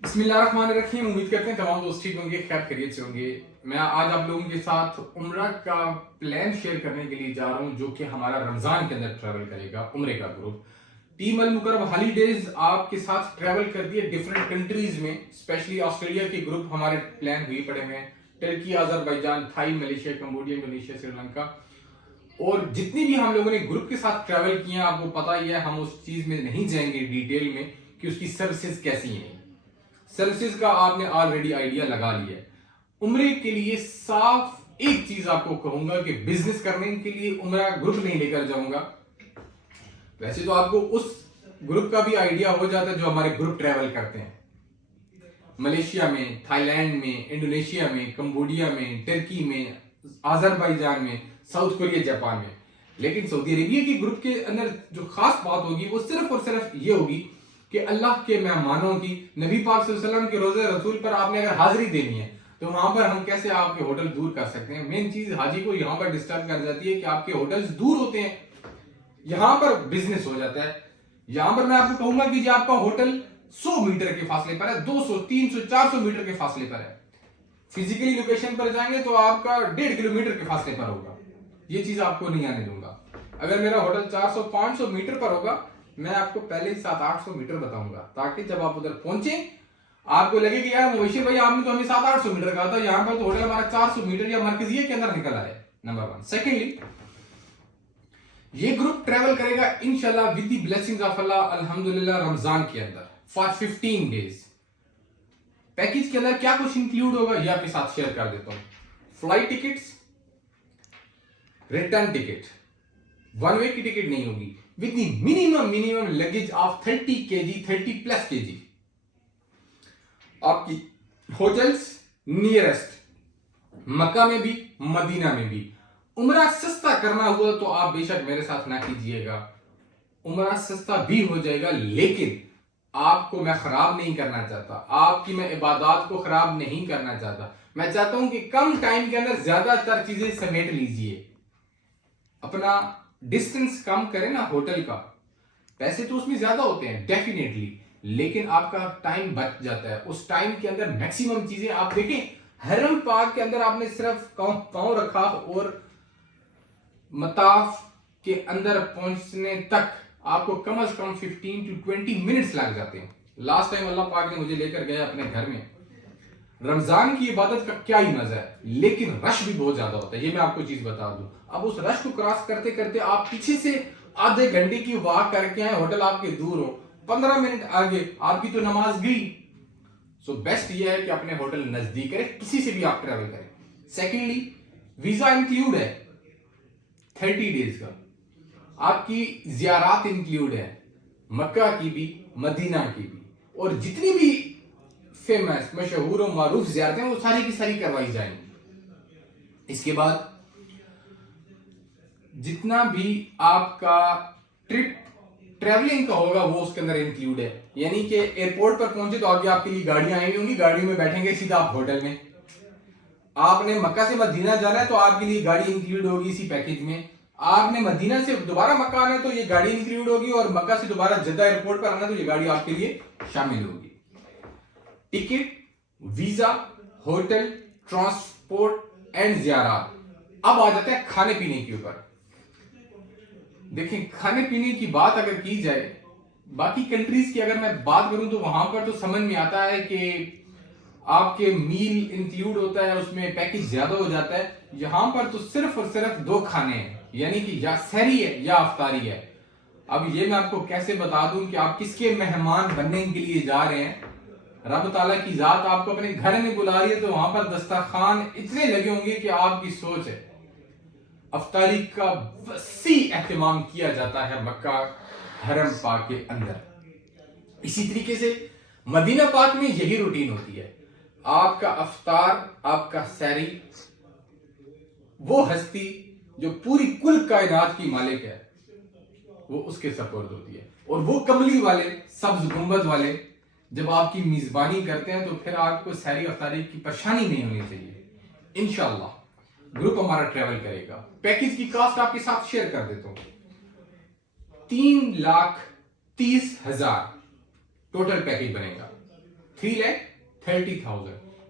بسم اللہ الرحمن الرحیم. امید کرتے ہیں تمام دوست ٹھیک ہوں گے, خیر خیریت سے ہوں گے. میں آج آپ لوگوں کے ساتھ عمرہ کا پلان شیئر کرنے کے لیے جا رہا ہوں, جو کہ ہمارا رمضان کے اندر ٹریول کرے گا. عمرے کا گروپ ٹیم المکرم ہالی ڈیز آپ کے ساتھ ٹریول کر دیے ڈیفرنٹ کنٹریز میں. اسپیشلی آسٹریلیا کے گروپ ہمارے پلان ہوئے پڑے ہوئے ہیں. Turkey, Azerbaijan, Thai, Malaysia, Cambodia, Indonesia, Sri Lanka, اور جتنی بھی ہم لوگوں نے گروپ کے ساتھ ٹریول کیا آپ کو پتا ہی ہے. ہم اس چیز میں نہیں جائیں گے ڈیٹیل میں کہ اس کی سروسز کیسی ہیں. سروسز کا آپ نے آلریڈی آئیڈیا لگا لیا ہے. عمرے کے لیے صاف ایک چیز آپ کو کہوں گا کہ بزنس کرنے کے لیے عمرہ گروپ نہیں لے کر جاؤں گا. ویسے تو آپ کو اس گروپ کا بھی آئیڈیا ہو جاتا ہے جو ہمارے گروپ ٹریول کرتے ہیں ملیشیا میں, تھائی لینڈ میں, انڈونیشیا میں, کمبوڈیا میں, ٹرکی میں, آذربائیجان میں, ساؤتھ کوریا, جاپان میں. لیکن سعودی عربیہ کے گروپ کے اندر جو خاص بات ہوگی وہ صرف اور صرف یہ ہوگی کہ اللہ کے مہمانوں کی, نبی پاک صلی اللہ علیہ وسلم کے روزہ رسول پر آپ نے اگر حاضری دینی ہے تو وہاں پر ہم کیسے آپ کے ہوٹل دور کر سکتے ہیں. مین چیز حاجی کو یہاں پر ڈسٹرب کر جاتی ہے کہ آپ کے ہوٹلز دور ہوتے ہیں, یہاں پر بزنس ہو جاتا ہے. یہاں پر میں آپ کو کہوں گا کہ جی آپ کا ہوٹل 100 میٹر کے فاصلے پر ہے, 200, 300, 400 میٹر کے فاصلے پر ہے. فزیکلی لوکیشن پر جائیں گے تو آپ کا 1.5 کلومیٹر کے فاصلے پر ہوگا. یہ چیز آپ کو نہیں آنے دوں گا. اگر میرا ہوٹل 400, 500 میٹر پر ہوگا میں آپ کو پہلے ہی 700-800 میٹر بتاؤں گا, تاکہ جب آپ ادھر پہنچیں آپ کو لگے کہ یار مبشر بھائی آپ نے تو ہمیں 700-800 میٹر کہا تھا, یہاں پر تو ہوٹل ہمارا 400 میٹر یا مرکزیہ کے اندر نکل آئے. نمبر 1. سیکنڈلی, یہ گروپ ٹریول کرے گا انشاءاللہ with the blessings of اللہ الحمدللہ رمضان کے اندر for 15 days. پیکیج کے اندر کیا کچھ انکلوڈ ہوگا یہ آپ کے ساتھ شیئر کر دیتا ہوں. Flight tickets, return ticket, one way کی ٹکٹ نہیں ہوگی, with the minimum luggage of 30 kg, 30 plus kg. آپ کی ہوٹلز نیئرسٹ مکہ میں بھی مدینہ میں بھی. عمرہ سستا کرنا ہوا تو آپ بے شک میرے ساتھ نہ کیجئے گا, عمرہ سستا بھی ہو جائے گا, لیکن آپ کو میں خراب نہیں کرنا چاہتا, آپ کی میں عبادات کو خراب نہیں کرنا چاہتا. میں چاہتا ہوں کہ کم ٹائم کے اندر زیادہ تر چیزیں سمیٹ لیجئے, اپنا ڈسٹنس کم کریں نا ہوٹل کا. پیسے تو اس میں زیادہ ہوتے ہیں ڈیفینیٹلی, لیکن آپ کا ٹائم بچ جاتا ہے. اس ٹائم کے اندر میکسیمم چیزیں آپ دیکھیں, حرم پاک کے اندر آپ نے صرف پاؤں رکھا اور مطاف کے اندر پہنچنے تک آپ کو کم از کم 15 to 20 منٹس لگ جاتے ہیں. لاسٹ ٹائم اللہ پاک نے مجھے لے کر گیا اپنے گھر میں. رمضان کی عبادت کا کیا ہی مزہ ہے, لیکن رش بھی بہت زیادہ ہوتا ہے, یہ میں آپ کو چیز بتا دوں. اب اس رش کو کراس کرتے کرتے آپ پیچھے سے آدھے گھنٹے کی واک کر کے آئے, ہوٹل آپ کے دور ہو, 15 منٹ آگے, آپ کی تو نماز گئی. سو بیسٹ یہ ہے کہ اپنے ہوٹل نزدیک کریں, کسی سے بھی آپ ٹریول کریں. سیکنڈلی, ویزا انکلوڈ ہے 30 ڈیز کا, آپ کی زیارات انکلوڈ ہے, مکہ کی بھی مدینہ کی بھی, اور جتنی بھی فیمس مشہور و معروف زیارتیں وہ ساری کی ساری کروائی جائیں گی. اس کے بعد جتنا بھی آپ کا ٹریولنگ کا ہوگا وہ اس کے اندر انکلوڈ ہے. یعنی کہ ایئرپورٹ پر پہنچے تو آگے آپ کے لیے گاڑیاں آئی ہوں گی, گاڑیوں میں بیٹھیں گے سیدھا آپ ہوٹل میں. آپ نے مکہ سے مدینہ جانا ہے تو آپ کے لیے گاڑی انکلوڈ ہوگی اسی پیکیج میں. آپ نے مدینہ سے دوبارہ مکہ آنا ہے تو یہ گاڑی انکلوڈ ہوگی, اور مکہ سے دوبارہ جدہ ایئرپورٹ پر آنا ہے تو یہ گاڑی آپ کے لیے شامل ہوگی. Ticket, visa, hotel, transport and زیارات. اب آ جاتے ہیں کھانے پینے کے اوپر. دیکھیں, کھانے پینے کی بات اگر کی جائے, باقی کنٹریز کی اگر میں بات کروں تو وہاں پر تو سمجھ میں آتا ہے کہ آپ کے میل انکلوڈ ہوتا ہے, اس میں پیکیج زیادہ ہو جاتا ہے. یہاں پر تو صرف اور صرف 2 کھانے ہیں, یعنی کہ یا سحری ہے یا افطاری ہے. اب یہ میں آپ کو کیسے بتا دوں کہ آپ کس کے مہمان بننے کے لیے جا رہے ہیں. رب تعالیٰ کی ذات آپ کو اپنے گھر میں بلا رہی ہے تو وہاں پر دسترخوان اتنے لگے ہوں گے کہ آپ کی سوچ ہے. افطاری کا وسیع اہتمام کیا جاتا ہے مکہ حرم پاک کے اندر. اسی طریقے سے مدینہ پاک میں یہی روٹین ہوتی ہے. آپ کا افطار, آپ کا سحری, وہ ہستی جو پوری کل کائنات کی مالک ہے وہ اس کے سپرد ہوتی ہے. اور وہ کملی والے, سبز گنبد والے جب آپ کی میزبانی کرتے ہیں تو پھر آپ کو سحری افطاری کی پریشانی نہیں ہونی چاہیے. انشاءاللہ گروپ ہمارا ٹریول کرے گا. پیکیج کی کاسٹ آپ کے ساتھ شیئر کر دیتا ہوں. 3,30,000 ٹوٹل پیکیج بنے گا. 3,30,000।